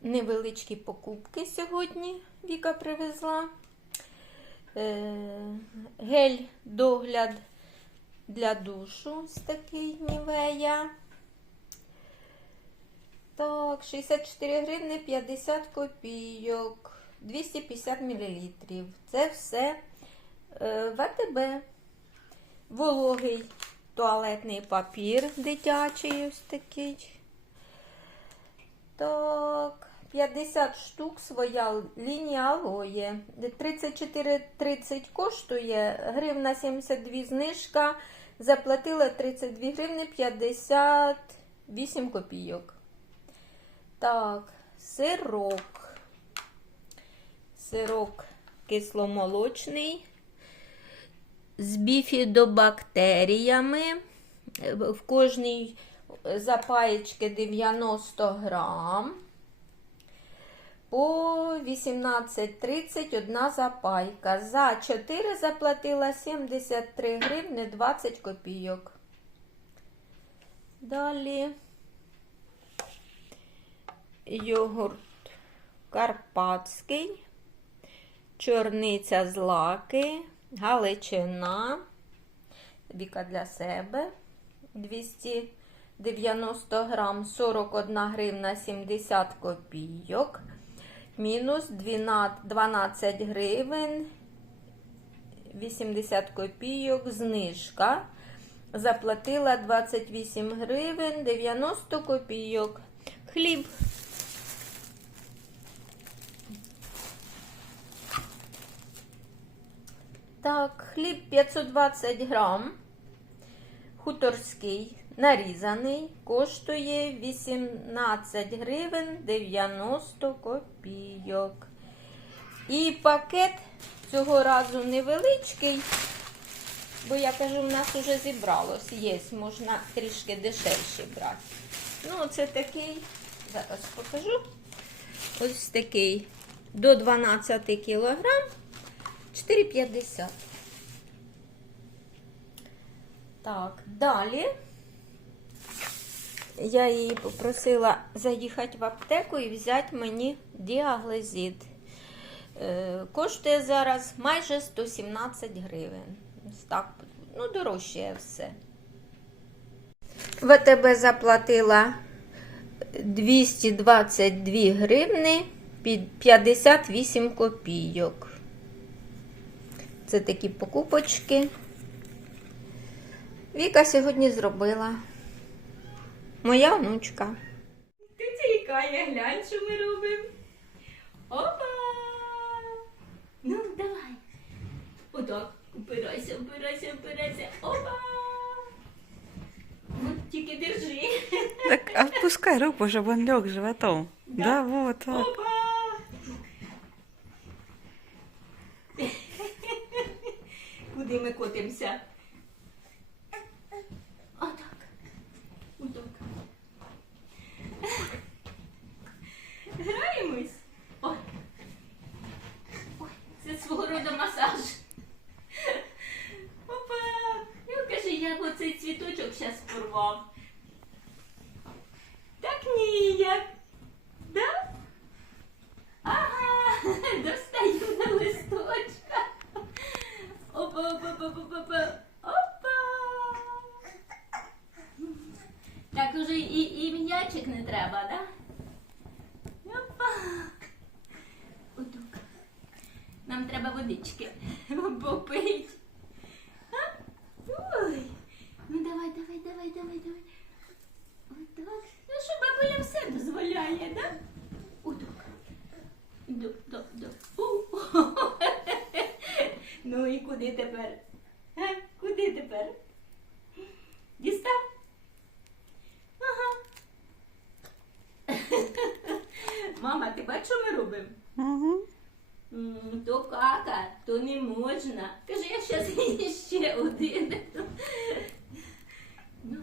невеличкі покупки сьогодні Віка привезла. Е, гель догляд для душу з такий Нівея. Так, 64 гривни 50 копійок, 250 мл. Це все е, ВТБ. Вологий туалетний папір дитячий ось такий. Так, 50 штук своя лінія алоє. 34,30 коштує, гривна 72 знижка. Заплатила 32 гривни 58 копійок. Так, сирок. Сирок кисломолочний з біфідобактеріями. В кожній запаєчки 90 грам. По 18,30 одна запайка. За 4 заплатила 73 гривни 20 копійок. Далі йогурт карпатський, чорниця з лаки, галичина, віка для себе 290 грам, 41 гривна 70 копійок, мінус 12 гривень 80 копійок знижка. Заплатила 28 гривень 90 копійок. Хліб Так, хліб 520 грам, хуторський, нарізаний, коштує 18 гривень 90 копійок. І пакет цього разу невеличкий, бо я кажу, в нас вже зібралось. Є, можна трішки дешевше брати. Ну, це такий, зараз покажу. Ось такий до 12 кілограм. 4,50. Так, далі я її попросила заїхати в аптеку і взяти мені діаглезід. Е, коштує зараз майже 117 гривень. Так, ну, дорожче все. ВТБ заплатила 222 гривни під 58 копійок. Це такі покупочки. Віка сьогодні зробила. Моя онучка. Ти тікає, глянь, що ми робимо. Опа! Ну, давай. Отак. Опирайся, опирайся, опирайся. Опа! Ну, тільки держи. Так отпускай руку, чтобы он лег животом. Да? Да, вот так. Опа! Куди ми котимося? Отак. Отак. Граємось? Ой. Ой, це свого роду масаж. Опа! Ну, каже, я б оцей цвіточок зараз порвав. Так ніяк. Да? Ага, достаю на листочка. Опа, опа, опа, опа, опа. Опа. Так уже і, і м'ячик не треба, да? Опа. Отак. Нам треба водички попить. Ой. Ну давай, давай, давай, давай, давай. Отак. Ну що бабуля все дозволяє, да? Отак. Да, да, да. У. Ну і куди тепер? А? Куди тепер? Дістав? Ага. Мама, ти бачиш, що ми робимо? Угу. М, То не можна. Каже, я зараз ще один. Ну,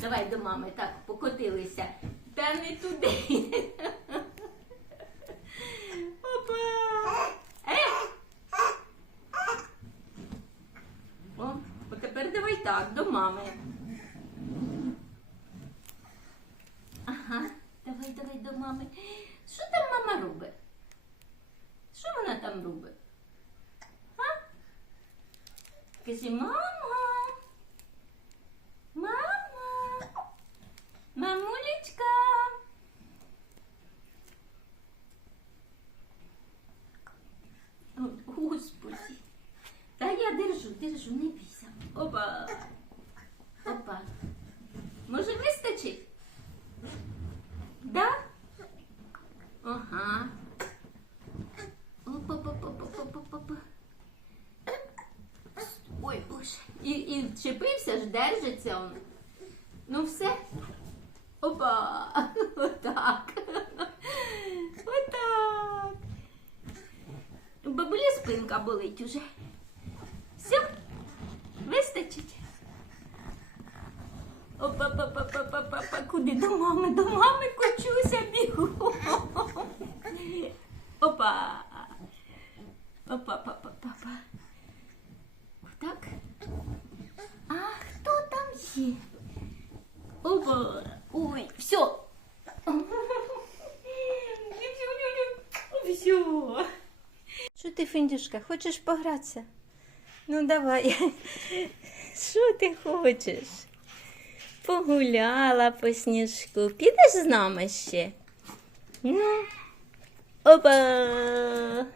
давай до мами, так, покотилися. Та не туди. Опа! Е! О, от тепер давай так, до мами. Ага, давай, давай до мами. Що там мама робить? Що вона там робить? А? Кажи, мама. Мама. Мамулечка. О, Господи. Та я держу, держу, не бійся. Опа. Опа. Може вистачить? Да? Ага. Опа-па-па-па-па-па-па. Ой, боже. І, і вчепився ж, держиться он. Ну все. Опа. Отак. Отак. У бабулі спинка болить уже. Все? Вистачить? Опа-па-па-па-па-па. Куди? До мами, до мами кочуся бігу. Опа. Опа-па-па-па-па. Так. А хто там є? Опа. Ой, все. Все. Що ти, Фіндюшка, хочеш погратися? Ну давай. Що ти хочеш? Погуляла по сніжку. Підеш з нами ще? Ну. Опа.